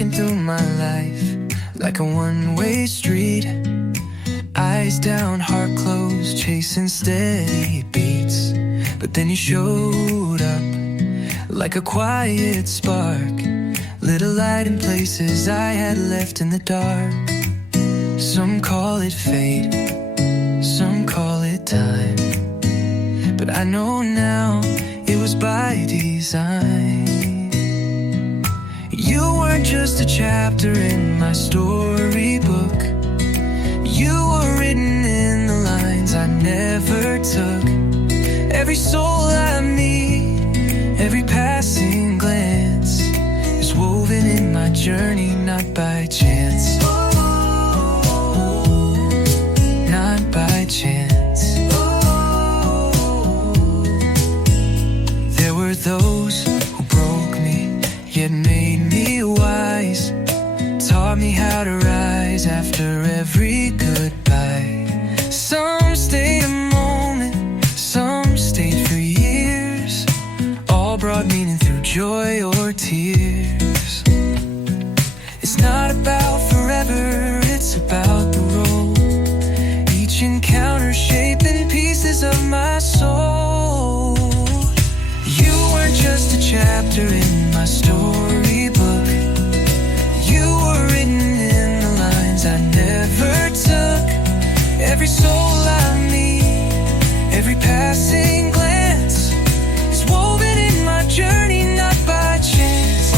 walking through my life like a one-way street. Eyes down, heart closed, chasing steady beats. But then you showed up like a quiet spark, lit a light in places I had left in the dark. Some call it fate, some call it time, but I know now it was by design. You weren't just a chapter in my storybook. You were written in the lines I never took. Every soul I meet, every passing glance is woven in my journey, not by chance. Not by chance. There were those who broke me, yet made me wise. Taught me how to rise after every goodbye. Some stayed a moment, some stayed for years. All brought meaning through joy or tears. It's not about forever, it's about the road. Each encounter shaping pieces of my soul. You weren't just a chapter in my storybook. You were written in the lines I never took. Every soul I meet, every passing glance is woven in my journey, not by chance.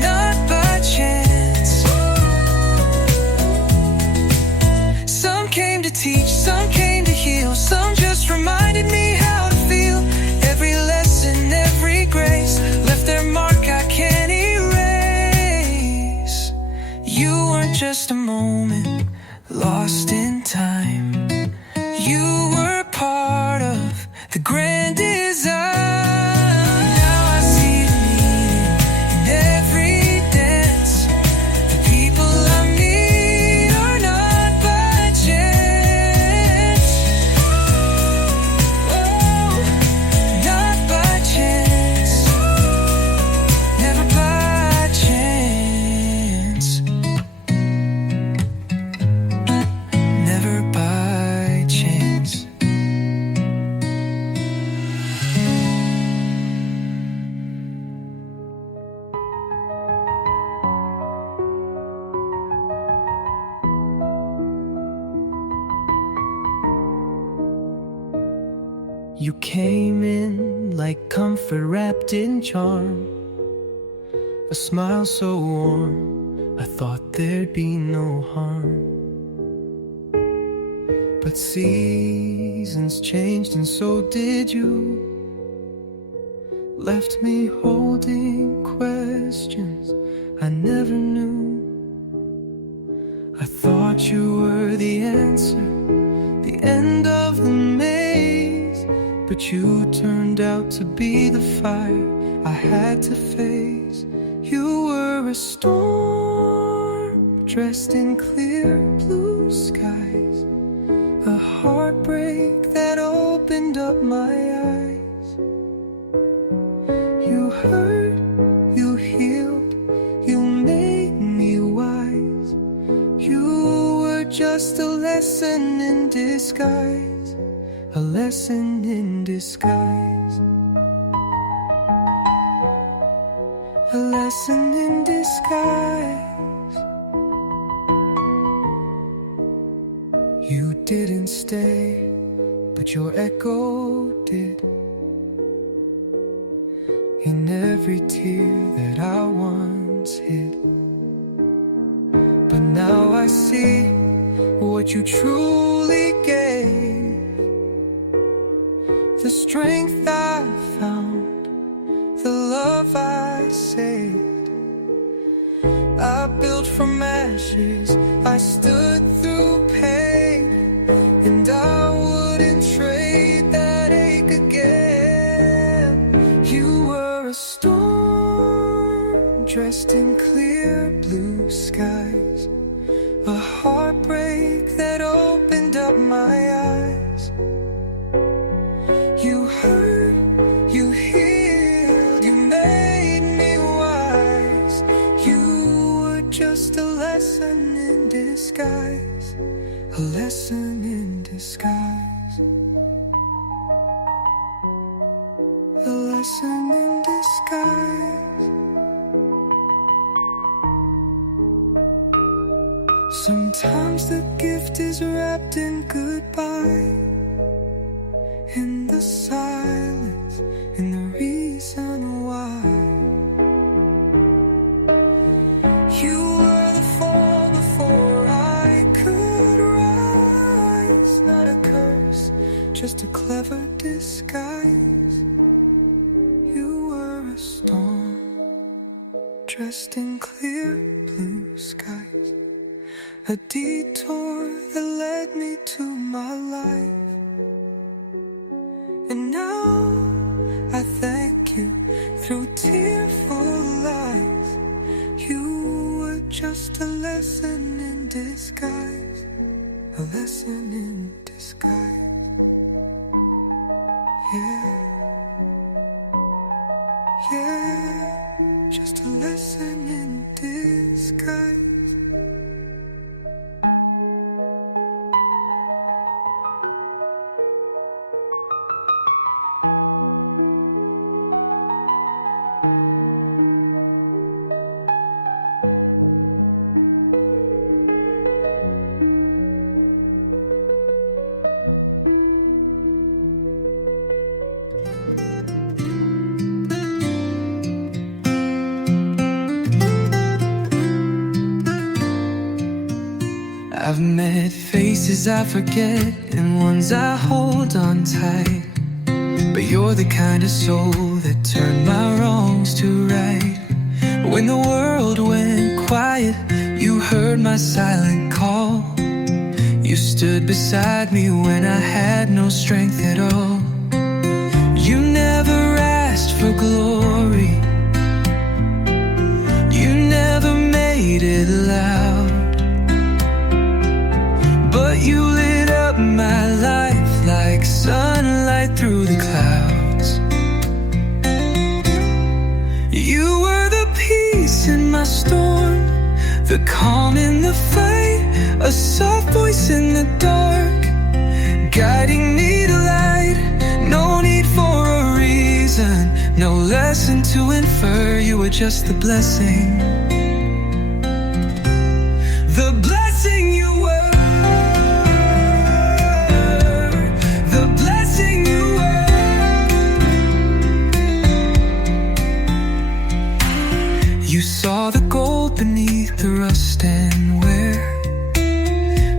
Not by chance. Some came to teach, some came to heal, some just reminded me how to feel. Every lesson, every grace left their mark I can't erase. You weren't just a moment lost in time. You were part of the grand design. Now I see the meaning in every dance. The people I meet are not by chance. Oh, not by chance. Never by chance. Never by chance. You came in like comfort wrapped in charm, a smile so warm, I thought there'd be no harm. But seasons changed and so did you. Left me holding questions I never knew. I thought you were the answer, the end of the maze, but you turned out to be the fire I had to face. You were a storm dressed in clear blue skies, a heartbreak that opened up my eyes. You hurt, you healed, you made me wise. You were just a lesson in disguise, a lesson in disguise, a lesson in disguise. You didn't stay, but your echo did. In every tear that I once hid. But now I see what you truly gave. The strength I found, the love I saved. I built from ashes, I stood through pain, and I wouldn't trade that ache again. You were a storm dressed in clear blue skies, a heartbreak that opened up my eyes. You hurt, you healed, you made me wise. disguise, a lesson in disguise, a lesson in disguise. Sometimes the gift is wrapped in goodbye, in the silence, in the reason why. You were the fall before I could rise. Not a curse, just a clever disguise. You were a storm, dressed in clear blue skies, a detour that led me to my life. And now I thank you through tearful eyes. You were just a lesson in disguise, a lesson in disguise. Yeah, yeah, just a lesson in disguise. I've met faces I forget and ones I hold on tight, but you're the kind of soul that turned my wrongs to right. When the world went quiet, you heard my silent call. You stood beside me when I had no strength at all. You never asked for glory, you never made it loud, but you lit up my life like sunlight through the clouds. You were the peace in my storm, the calm in the fight, a soft voice in the dark, guiding me to light. No need for a reason, no lesson to infer. You were just the blessing, the blessing you were. You saw the gold beneath the rust and wear,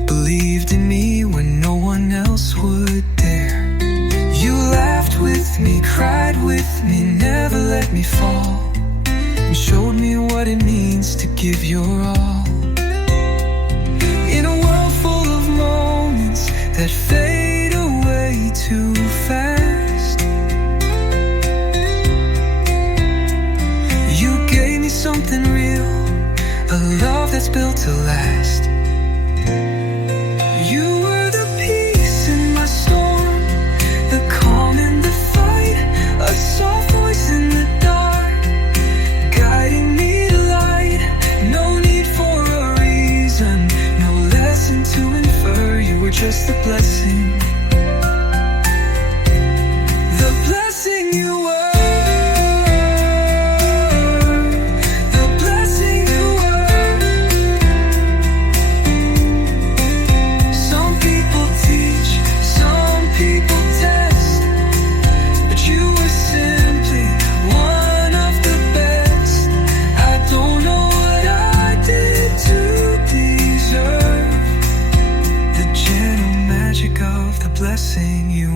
believed in me when no one else would dare. You laughed with me, cried with me, never let me fall, and showed me what it means to give your all. In a world full of moments that fade away too fast, something real, a love that's built to last. You were the peace in my storm, the calm in the fight, a soft voice in the dark, guiding me to light. No need for a reason, no lesson to infer. You were just the blessing, the blessing you were. Blessing you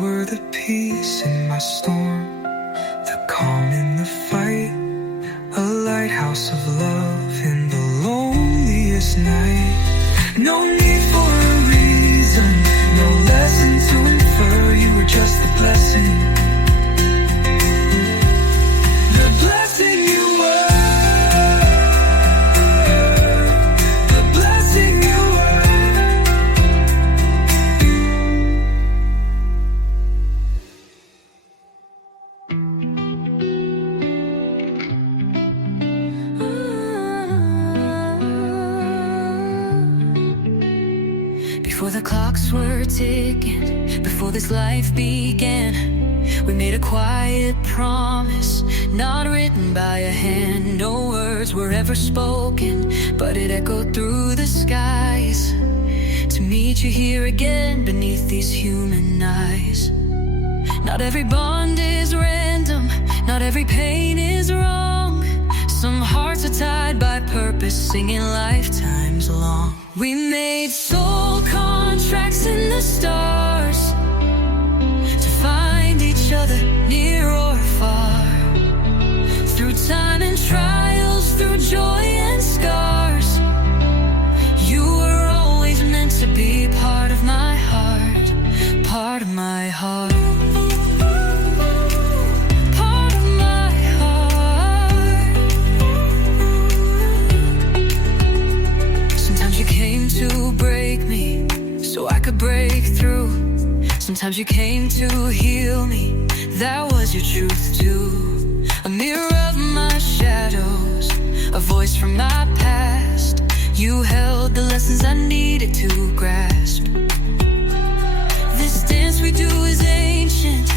were the peace in my storm, the calm in the fight, a lighthouse of love in the loneliest night. No need for a reason, no lesson to infer. You were just the blessing, the blessing you were. Before the clocks were ticking, before this life began, we made a quiet promise, not written by a hand. No words were ever spoken, but it echoed through the skies, to meet you here again beneath these human eyes. Not every bond is random, not every pain is wrong. Some hearts are tied by purpose, singing lifetimes long. We made soul contracts in the stars, to find each other near or far. Through time and trials, through joy and scars, you were always meant to be part of my heart, part of my heart. To break me so I could break through. Sometimes you came to heal me, that was your truth too. A mirror of my shadows, a voice from my past. You held the lessons I needed to grasp. This dance we do is ancient,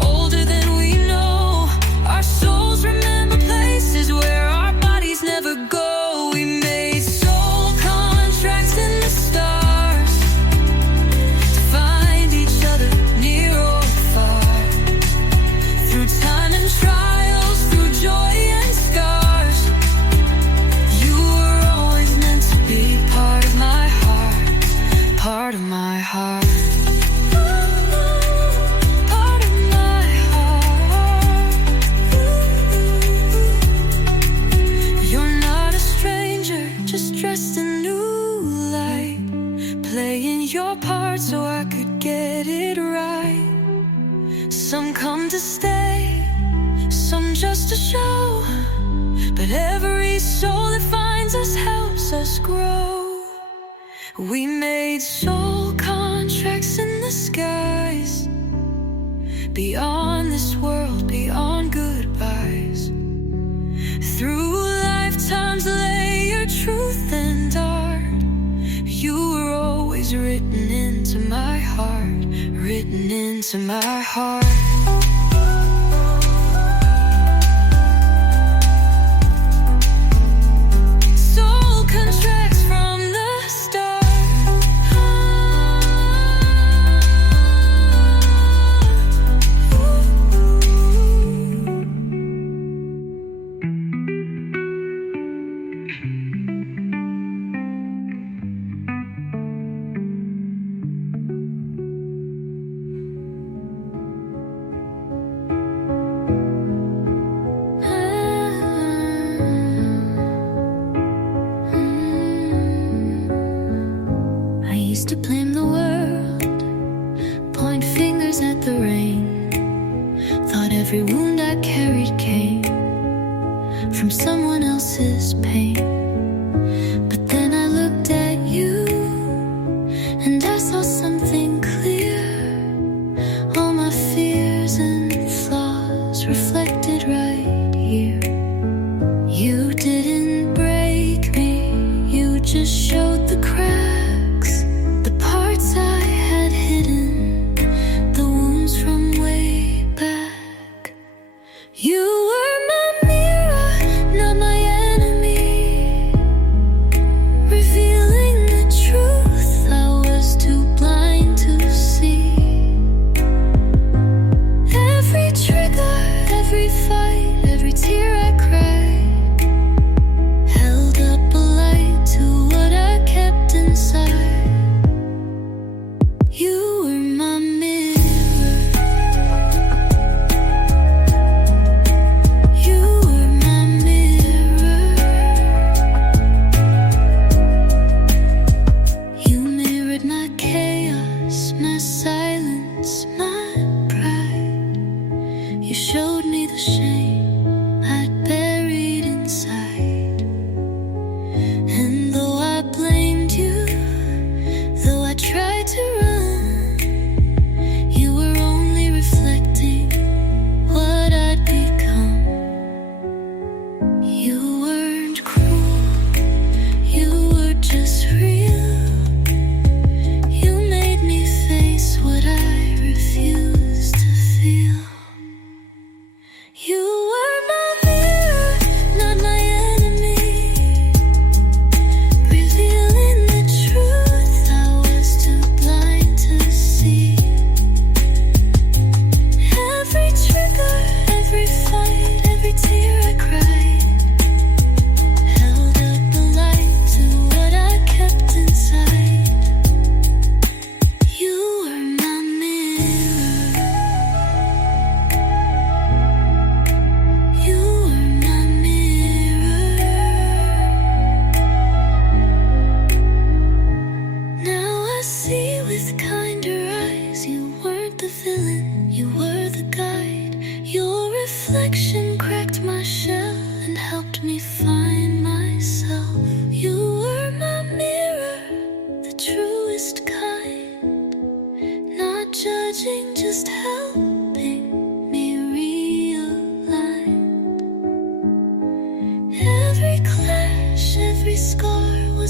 older than we know. Our souls remember places where our bodies never go. We made soul contracts in the stars, to find each other near or far. Through time and trials, through joy and scars, you were always meant to be part of my heart, part of my heart. Dressed in new light, playing your part so I could get it right. Some come to stay, some just to show, but every soul that finds us helps us grow. We made soul contracts in the skies, beyond this world, beyond goodbyes. Through lifetimes layered truth and art, you were always written into my heart, written into my heart. Soul contracts from the start. To blame the world, point fingers at the rain. Thought every wound I carried came from someone else's pain. But then I looked at you and I saw something clear. All my fears and flaws reflected right here. You didn't break me, you just showed the cracks. I had hidden, the wounds from way back. You were my mirror, not my enemy, revealing the truth I was too blind to see. Every trigger, every fight, every tear I cried, held up a light to what I kept in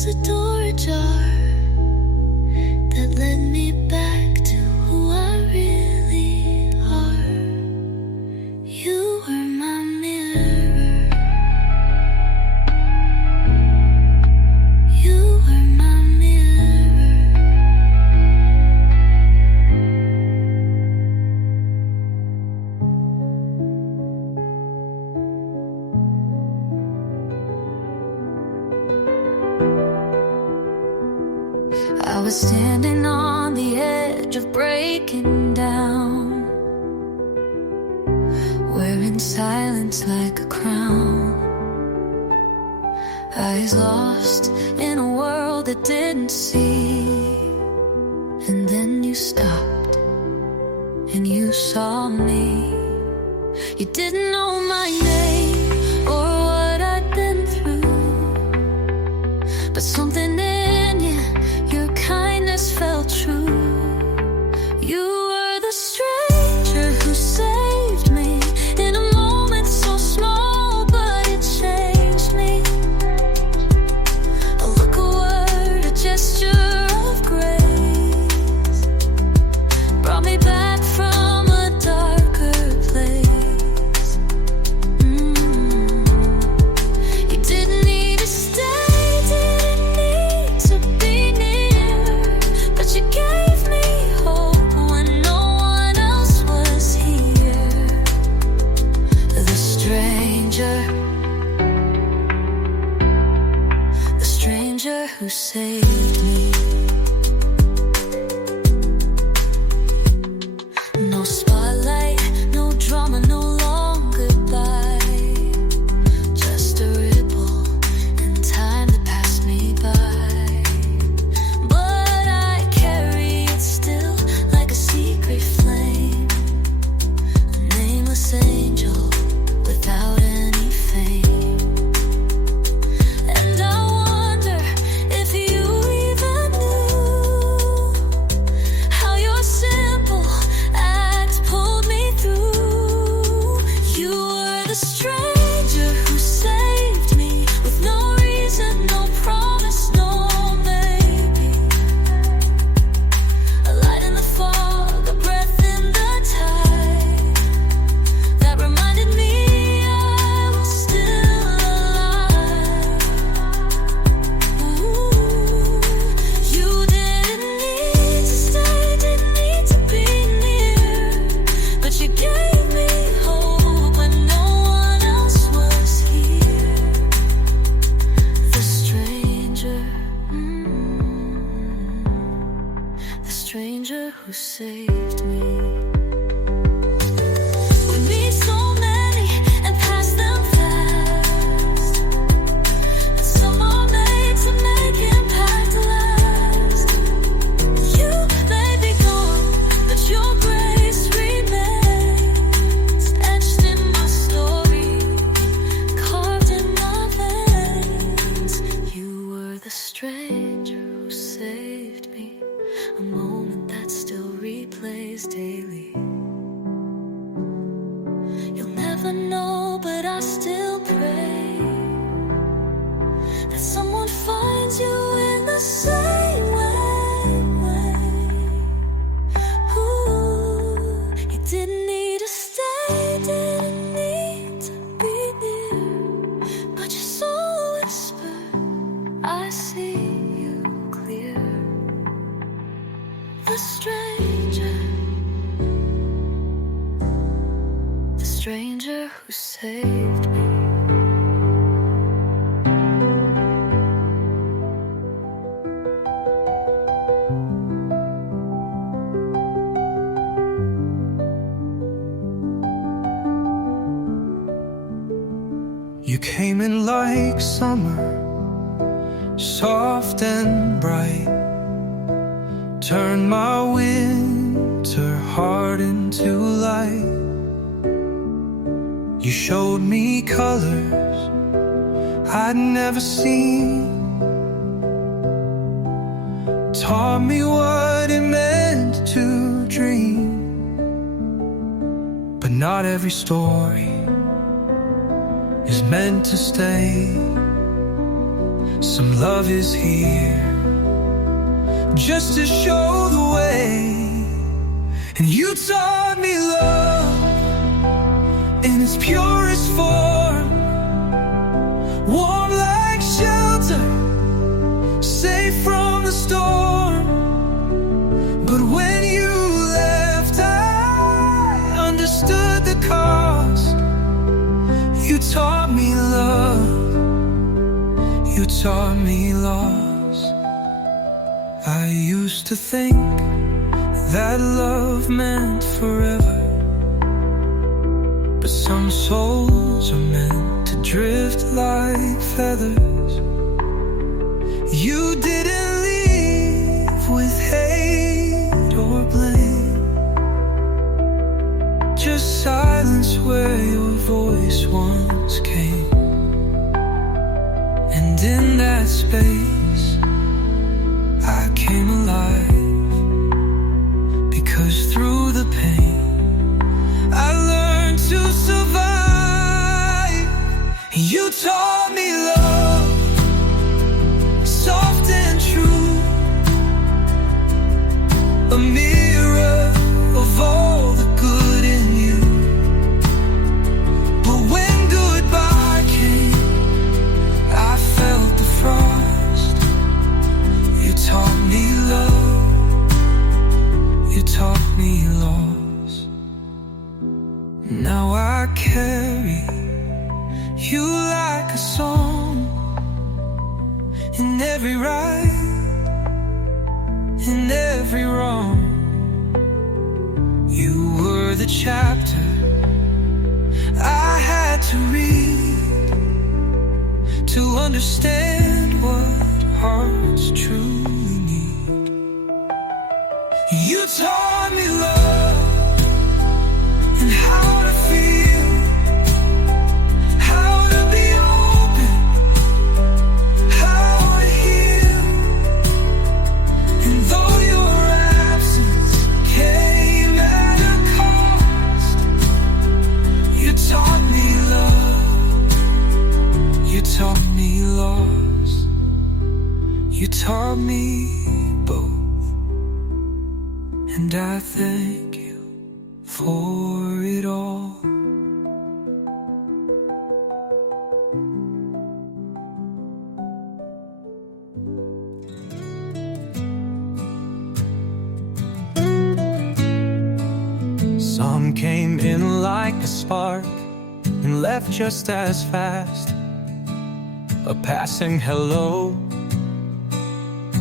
was a door ajar that led me back to who I really are. You were my mirror. You were my mirror. I was standing on the edge of breaking down, wearing silence like a crown, eyes lost in a world that didn't see. And then you stopped and you saw me. You didn't know my name or what I'd been through, but something in you, your kindness felt true. You were the stranger who saved me in a moment so small, but it changed me. A look, a word, a gesture of grace brought me back from a darker place. You didn't need to stay, didn't need to be near, but you gave me hope when no one else was here. The stranger who saved me. No spotlight, no drama, no long goodbye, just a ripple in time that passed me by. But I carry it still like a secret flame, a nameless angel without any fame. And I wonder if you even knew how your simple acts pulled me through. You were the stranger who saved me with no reason, no promise, no maybe. A light in the fog, a breath in the tide that reminded me I was still alive. You didn't need to stay, didn't need to be near, but you gave me hope when no one else was here. The stranger who saved me. We meet so many and pass them fast, but some are made to make impact last. You may be gone, but your grace remains etched in my story, carved in my veins. You were the stranger who saved me, a moment that still replays daily. You'll never know, but I still pray that someone finds you in the same way. Ooh, you didn't need to stay, didn't need to be near, but your soul whispered, I see you clear. The stranger who saved me. You came in like summer, soft and bright, turned my winter heart into light. You showed me colors I'd never seen, taught me what it meant to dream. But not every story is meant to stay. Some love is here just to show the way. And you taught me love in its purest form, warm like shelter, safe from the storm. But when you left, I understood the cost. You taught me love, you taught me loss. I used to think that love meant forever, but some souls are meant to drift like feathers. You didn't leave with hate or blame, just silence where your voice once came. And in that space I came alive, because through the pain I learned to survive. You taught me love, soft and true, a mirror of all the good in you. But when goodbye came, I felt the frost. You taught me love, you taught me loss. Now I carry you like a song, in every right, in every wrong. You were the chapter I had to read to understand what hearts truly need. You taught me love and how to feel, how to be open, how to heal. And though your absence came at a cost, you taught me love, you taught me loss. You taught me both, and I thank you for it all. Some came in like a spark and left just as fast. A passing hello,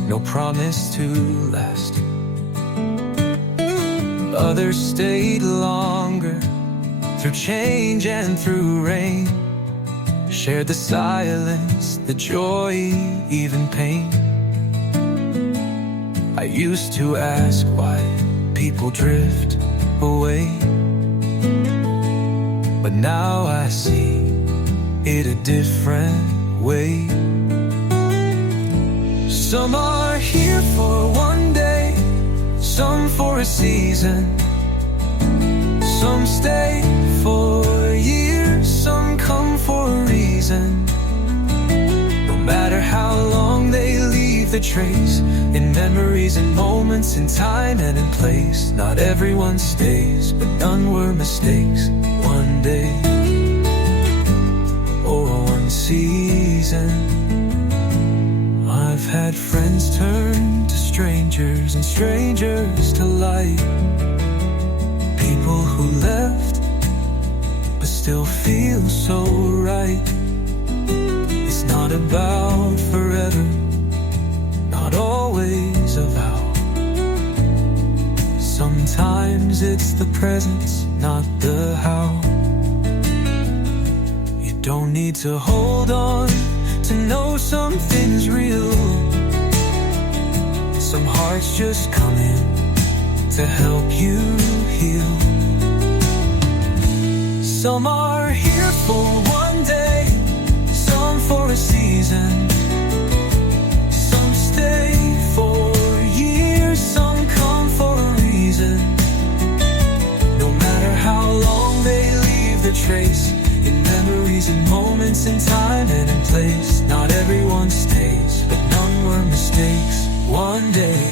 no promise to last. Others stayed longer, through change and through rain, shared the silence, the joy, even pain. I used to ask why people drift away, but now I see it a different way. Some are here for one day, some for a season, some stay for years, some come for a reason. No matter how long they leave the trace, in memories and moments, in time and in place. Not everyone stays, but none were mistakes. One day or one season, I've had friends turn to strangers and strangers to light. People who left but still feel so right. It's not about forever, not always a vow. Sometimes it's the presence, not the how. You don't need to hold on to know something's real. Some hearts just come in to help you heal. Some are here for one day, some for a season, some stay for years, some come for a reason. No matter how long they leave the trace, in memories and moments, in time and in place. Not everyone stays, one day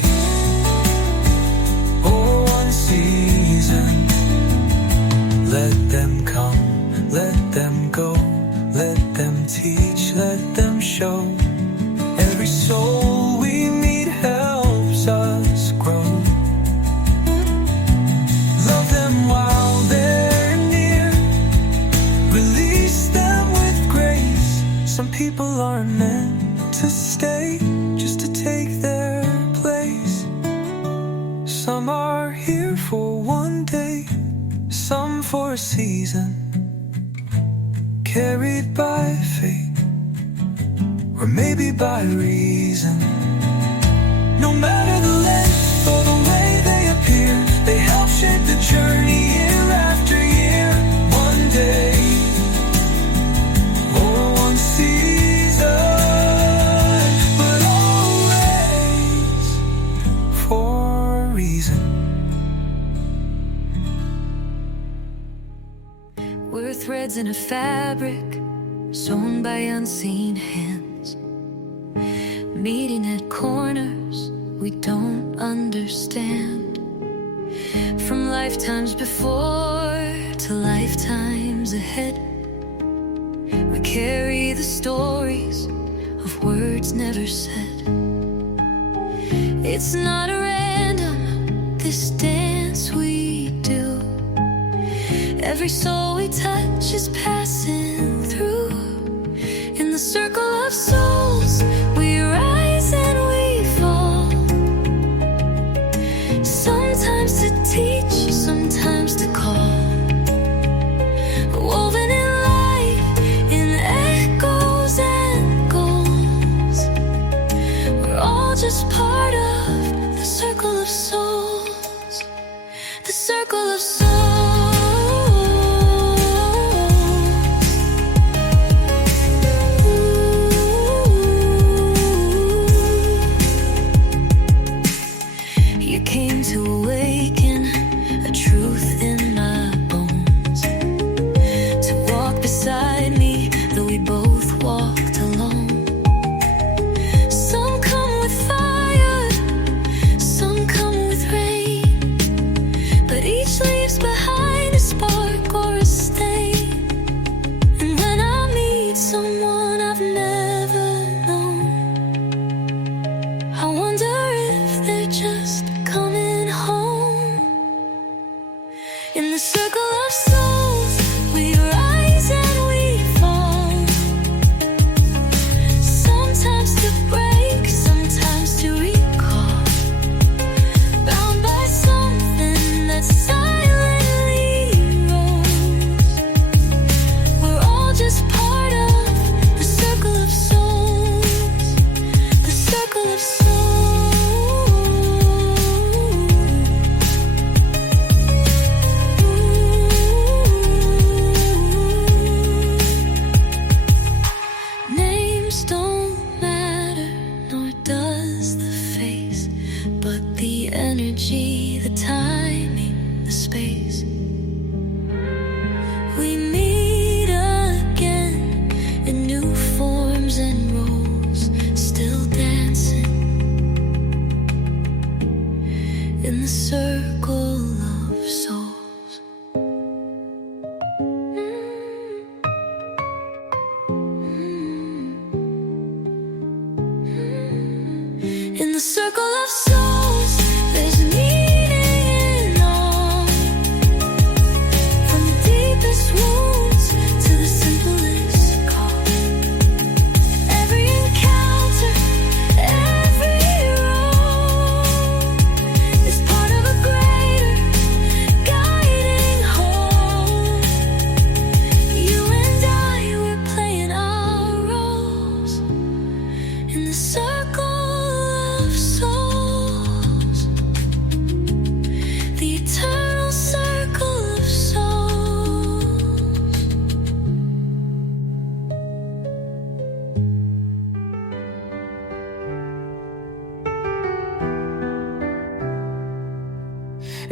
or one season. Let them come, let them go, let them teach, let them show. Every soul we meet helps us grow. Love them while they're near, release them with grace. Some people aren't meant to stay, just to take their place. Some are here for one day, some for a season, carried by fate, or maybe by reason. No matter the length or the way they appear, they help shape the journey year after year. One day or one season, but always for a reason. We're threads in a fabric, sewn by unseen hands, meeting at corners we don't understand. From lifetimes before to lifetimes ahead, we carry the stories of words never said. It's not a random, this dance we do. Every soul we touch is passing through. In the circle of souls, we rise and we fall. Sometimes to teach, sometimes to call. Woven in life, in echoes and goals. We're all just part of the circle of souls. The circle of souls.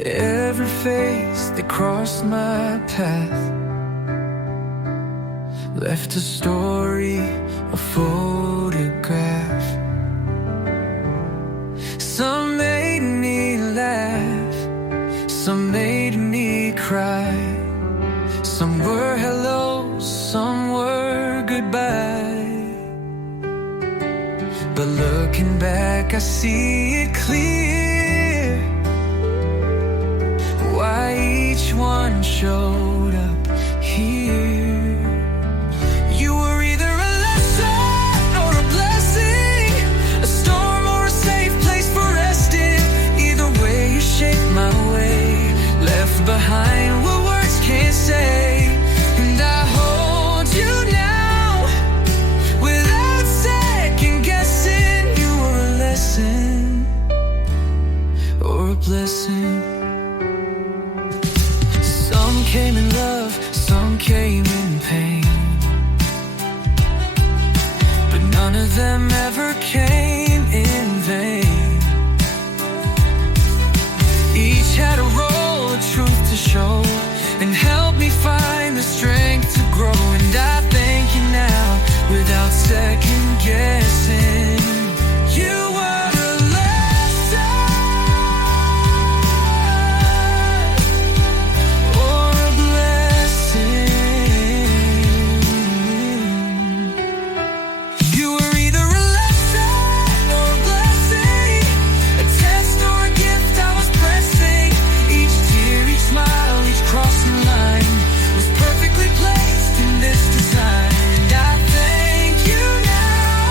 Every face that crossed my path left a story, a photograph. Some made me laugh, some made me cry. Some were hellos, some were goodbye. But looking back, I see it clear why each one showed up here. You were either a lesson or a blessing, a storm or a safe place for resting. Either way, you shaped my way, left behind what words can't say. And I hold you now without second guessing. You were a lesson or a blessing. Some came in love, some came in pain, but none of them ever came in vain. Each had a role, a truth to show, and help me find the strength to grow. And I thank you now without second guessing. You were a lesson or a blessing. You were either a lesson or a blessing, a test or a gift I was pressing. Each tear, each smile, each crossing line was perfectly placed in this design. And I thank you now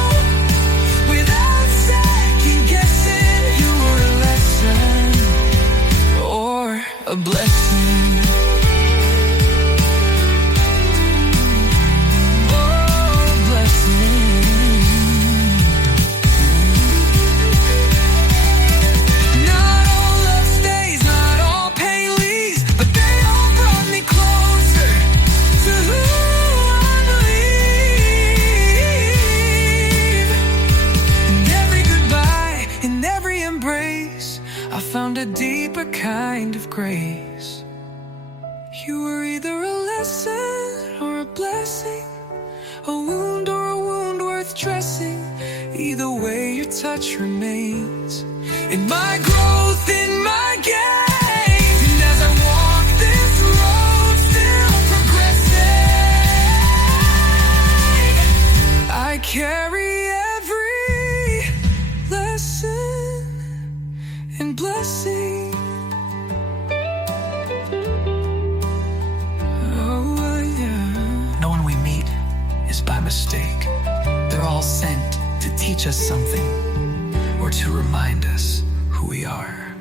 without second guessing. You were a lesson or a blessing. Oh, a blessing. Not all love stays, not all pain leaves, but they all brought me closer to who I believe. In every goodbye, in every embrace, I found a deeper kind of grace. You were either a lesson or a blessing, a wound or a wound worth dressing. Either way, your touch remains in my growth, in my gains. And as I walk this road, still progressing, I carry every lesson and blessing. Oh, yeah. No one we meet is by mistake. They're all sent to teach us something or to remind us who we are.